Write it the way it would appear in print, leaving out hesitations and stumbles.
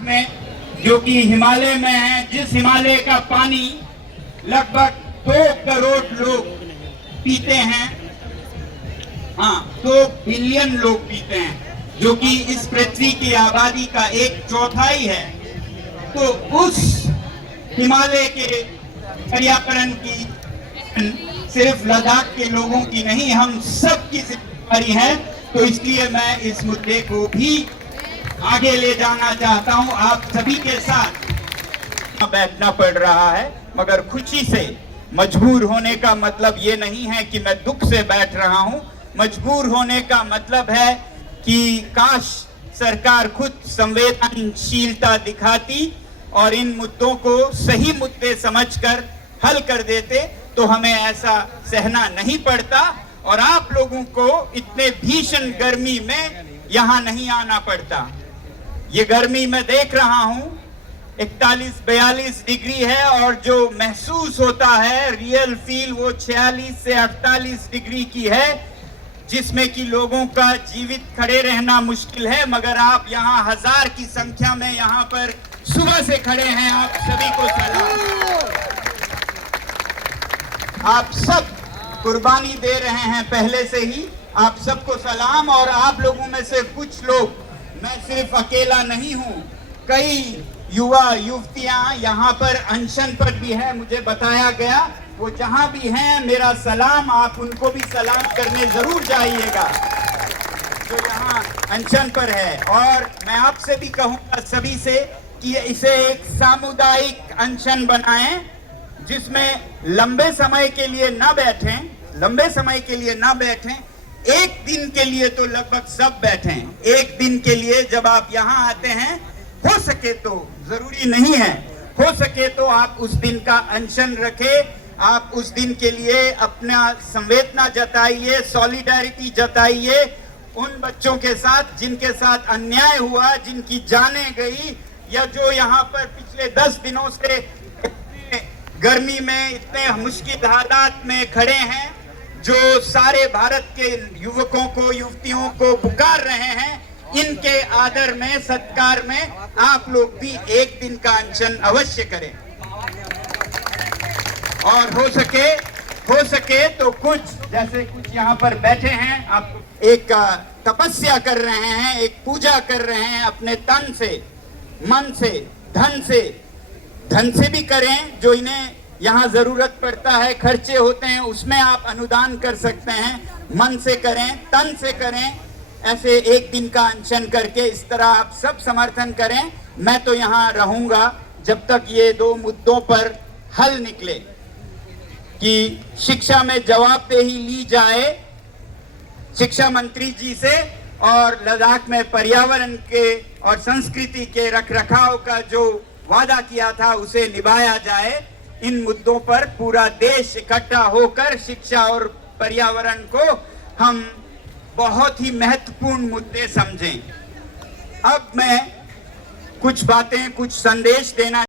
में जो कि हिमालय में है, जिस हिमालय का पानी लगभग 2 करोड़ लोग पीते हैं, हाँ 2 बिलियन लोग पीते हैं, जो कि इस पृथ्वी की आबादी का 1/4 है। तो उस हिमालय के पर्यावरण की सिर्फ लद्दाख के लोगों की नहीं, हम सब की जिम्मेदारी है। तो इसलिए मैं इस मुद्दे को भी आगे ले जाना चाहता हूं। आप सभी के साथ बैठना पड़ रहा है, मगर खुशी से मजबूर होने का मतलब ये नहीं है कि मैं दुख से बैठ रहा हूं। मजबूर होने का मतलब है कि काश सरकार खुद संवेदनशीलता दिखाती और इन मुद्दों को सही मुद्दे समझकर हल कर देते, तो हमें ऐसा सहना नहीं पड़ता और आप लोगों को इतने भीषण गर्मी में यहाँ नहीं आना पड़ता। ये गर्मी मैं देख रहा हूँ 41-42 डिग्री है, और जो महसूस होता है रियल फील वो 46 से 48 डिग्री की है, जिसमें कि लोगों का जीवित खड़े रहना मुश्किल है। मगर आप यहाँ 1000 की संख्या में यहाँ पर सुबह से खड़े हैं। आप सभी को सलाम। आप सब कुर्बानी दे रहे हैं पहले से ही, आप सबको सलाम। और आप लोगों में से कुछ लोग, मैं सिर्फ अकेला नहीं हूं, कई युवा युवतियां यहाँ पर अनशन पर भी है, मुझे बताया गया। वो जहां भी हैं मेरा सलाम, आप उनको भी सलाम करने जरूर जाइएगा जो यहाँ अनशन पर है। और मैं आपसे भी कहूँगा सभी से कि इसे एक सामुदायिक अनशन बनाएं, जिसमें लंबे समय के लिए ना बैठें, एक दिन के लिए तो लगभग सब बैठें। एक दिन के लिए जब आप यहाँ आते हैं, हो सके तो, जरूरी नहीं है, हो सके तो आप उस दिन का अनशन रखें। आप उस दिन के लिए अपना संवेदना जताइए, सॉलिडारिटी जताइए उन बच्चों के साथ जिनके साथ अन्याय हुआ, जिनकी जानें गई, या जो यहाँ पर पिछले 10 दिनों से गर्मी में इतने मुश्किल हालात में खड़े हैं, जो सारे भारत के युवकों को, युवतियों को पुकार रहे हैं। इनके आदर में, सत्कार में आप लोग भी एक दिन का अनशन अवश्य करें। और हो सके तो कुछ, जैसे कुछ यहाँ पर बैठे हैं, आप एक तपस्या कर रहे हैं, एक पूजा कर रहे हैं अपने तन से, मन से, धन से भी करें। जो इन्हें यहाँ जरूरत पड़ता है, खर्चे होते हैं, उसमें आप अनुदान कर सकते हैं। मन से करें, तन से करें, ऐसे एक दिन का अनशन करके इस तरह आप सब समर्थन करें। मैं तो यहाँ रहूंगा जब तक ये 2 मुद्दों पर हल निकले, कि शिक्षा में जवाबदेही ली जाए शिक्षा मंत्री जी से, और लद्दाख में पर्यावरण के और संस्कृति के रखरखाव का जो वादा किया था उसे निभाया जाए। इन मुद्दों पर पूरा देश इकट्ठा होकर शिक्षा और पर्यावरण को हम बहुत ही महत्वपूर्ण मुद्दे समझें। अब मैं कुछ बातें, कुछ संदेश देना